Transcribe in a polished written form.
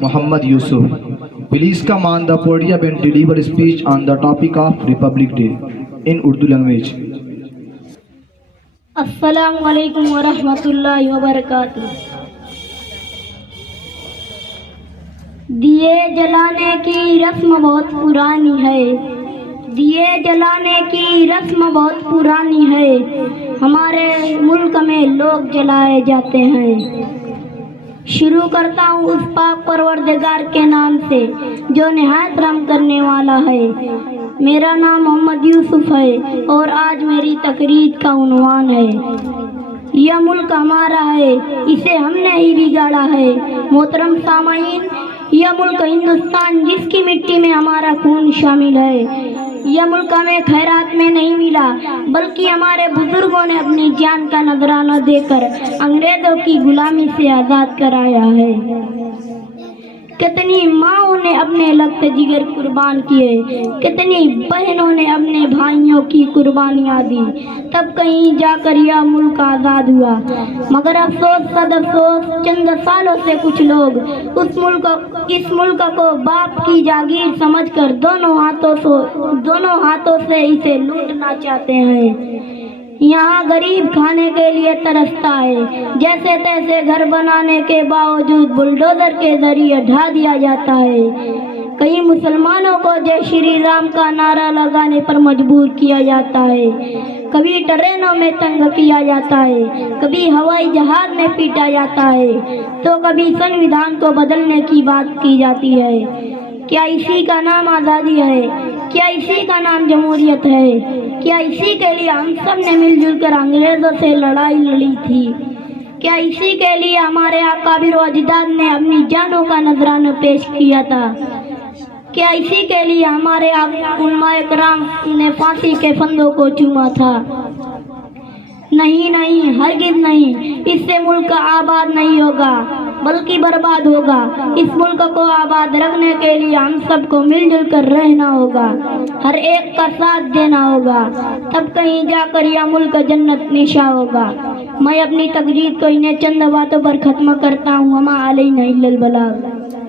Muhammad Yusuf. Please come on the podium and deliver a speech on the topic of Republic Day in Urdu language. अस्सलामु अलैकुम वरहमतुल्लाहि वबरकातुहू। दिए जलाने की रस्म बहुत पुरानी है, दिए जलाने की रस्म बहुत पुरानी है, हमारे मुल्क में लोग जलाए जाते हैं। शुरू करता हूँ उस पाक परवरदिगार के नाम से जो निहायत रहम करने वाला है। मेरा नाम मोहम्मद यूसुफ है और आज मेरी तकरीर का उन्वान है, यह मुल्क हमारा है, इसे हमने ही बिगाड़ा है। मोहतरम सामाईन, यह मुल्क हिंदुस्तान जिसकी मिट्टी में हमारा खून शामिल है, यह मुल्क हमें खैरात में नहीं मिला बल्कि हमारे बुजुर्गों ने अपनी जान का नजराना देकर अंग्रेजों की गुलामी से आज़ाद कराया है। कितनी माँओं ने अपने लख्त जिगर कुर्बान किए, कितनी बहनों ने अपने भाइयों की कुर्बानियाँ दी, तब कहीं जाकर यह मुल्क आज़ाद हुआ। मगर अफसोस सद अफसोस, चंद सालों से कुछ लोग इस मुल्क को बाप की जागीर समझकर दोनों हाथों से इसे लूटना चाहते हैं। यहाँ गरीब खाने के लिए तरसता है, जैसे तैसे घर बनाने के बावजूद बुलडोजर के जरिए ढा दिया जाता है। कई मुसलमानों को जय श्री राम का नारा लगाने पर मजबूर किया जाता है, कभी ट्रेनों में तंग किया जाता है, कभी हवाई जहाज में पीटा जाता है, तो कभी संविधान को बदलने की बात की जाती है। क्या इसी का नाम आज़ादी है? क्या इसी का नाम जमहूरियत है? क्या इसी के लिए हम सब ने मिलजुल कर अंग्रेजों से लड़ाई लड़ी थी? क्या इसी के लिए हमारे अकाबिर व अजदाद ने अपनी जानों का नजराना पेश किया था? क्या इसी के लिए हमारे उलमाए कराम ने फांसी के फंदों को चूमा था? नहीं नहीं, हरगिज नहीं। इससे मुल्क आबाद नहीं होगा बल्कि बर्बाद होगा। इस मुल्क को आबाद रखने के लिए हम सबको मिलजुल कर रहना होगा, हर एक का साथ देना होगा, तब कहीं जाकर यह मुल्क जन्नत निशा होगा। मैं अपनी तकरीर को इन्हें चंद बातों पर खत्म करता हूँ। वमा अलैना इल्लल बलाग।